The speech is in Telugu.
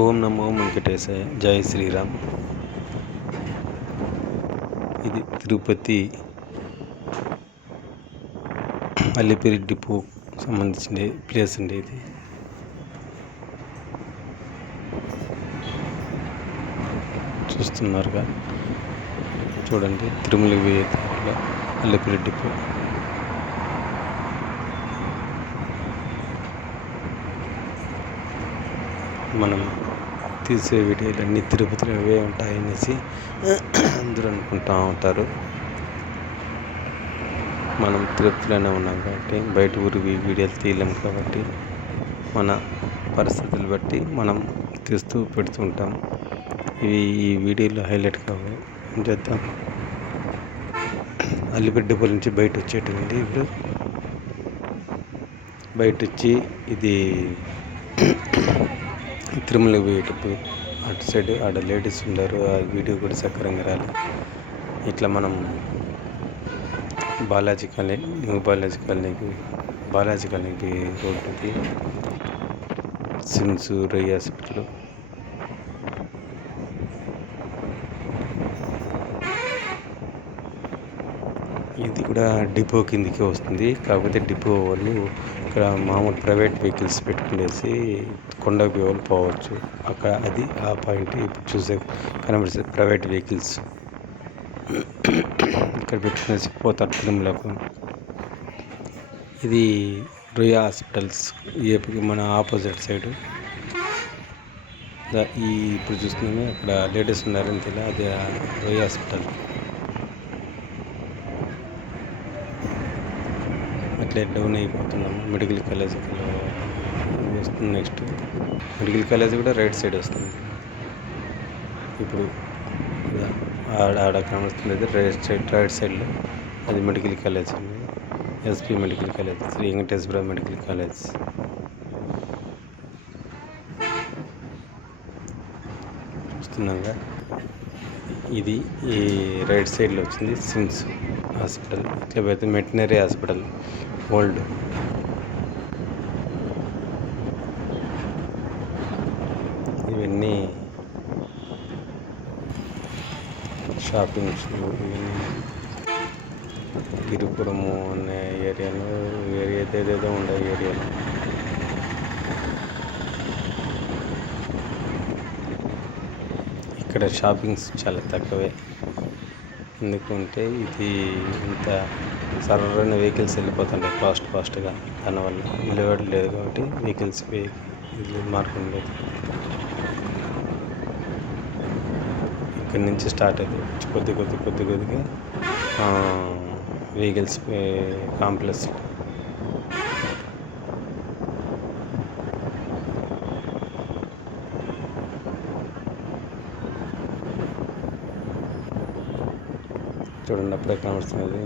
ఓం నమో వెంకటేశాయ. జై శ్రీరామ్. ఇది తిరుపతి అలిపిరి డిపో సంబంధించిన ప్లేస్ అండి. ఇది చూస్తున్నారుగా, చూడండి, తిరుమల వేదికలో అలిపిరి డిపో. మనం తీసే వీడియోలు అన్నీ తిరుపతిలో అవే ఉంటాయనేసి అందరూ అనుకుంటూ ఉంటారు. మనం తిరుపతిలోనే ఉన్నాం కాబట్టి బయట ఊరి వీడియోలు తీయలేం కాబట్టి మన పరిస్థితులు బట్టి మనం తీస్తూ పెడుతూ ఉంటాం. ఇవి ఈ వీడియోలో హైలైట్ కావాలి ఏం చేద్దాం. అలిపిరి డిపో నుంచి బయట వచ్చేటువంటి ఇప్పుడు బయట వచ్చి ఇది తిరుమల పోయేటప్పుడు అటు సైడ్ ఆడ లేడీస్ ఉన్నారు. ఆ వీడియో కూడా సక్రంగా రాలి. ఇట్లా మనం బాలాజీ కాలనీ, న్యూ బాలాజీ కాలనీకి రోడ్డుకి సిమ్స్ రై హాస్పిటల్, ఇది కూడా డిపో కిందికి వస్తుంది. కాకపోతే డిపో వాళ్ళు ఇక్కడ మామూలు ప్రైవేట్ వెహికల్స్ పెట్టుకునేసి కొండకు వాళ్ళు పోవచ్చు. అక్కడ అది ఆ పాయింట్ ఇప్పుడు చూసే కనిపిస్తుంది. ప్రైవేట్ వెహికల్స్ ఇక్కడ పెట్టుకునేసి పోతారు తిరుమలకు. ఇది రుయా హాస్పిటల్స్ మన ఆపోజిట్ సైడ్. ఈ ఇప్పుడు చూస్తున్నాము అక్కడ లేడీస్ ఉన్నారని తెలియదు, అది రుయా హాస్పిటల్. అట్లే డౌన్ అయిపోతున్నాము. మెడికల్ కాలేజ్ వస్తుంది. నెక్స్ట్ మెడికల్ కాలేజ్ కూడా రైట్ సైడ్ వస్తుంది. ఇప్పుడు ఆడ కనిపిస్తుంది రైట్ సైడ్లో అది మెడికల్ కాలేజ్ అండి. SP medical college, Sri Venkateswara medical college. చూస్తున్నాగా, ఇది ఈ రైట్ సైడ్లో వచ్చింది సిమ్స్ హాస్పిటల్. ఇట్లా పోతే వెటనరీ హాస్పిటల్ ఓల్డ్. ఇవన్నీ షాపింగ్స్. గిరిపురము అనే ఏరియాలో ఏదేదో ఉండే ఏరియాలో ఇక్కడ షాపింగ్స్ చాలా తక్కువే. ఎందుకంటే ఇది ఇంత సరైన వెహికల్స్ వెళ్ళిపోతుంటాయి ఫాస్ట్గా. దానివల్ల నిలబడి లేదు కాబట్టి వెహికల్స్ మార్గం లేదు. ఇక్కడి నుంచి స్టార్ట్ అవుతుంది కొద్దిగా వెహికల్స్ కాంప్లెక్స్. చూడండి, అప్పుడే కానొస్తున్నది.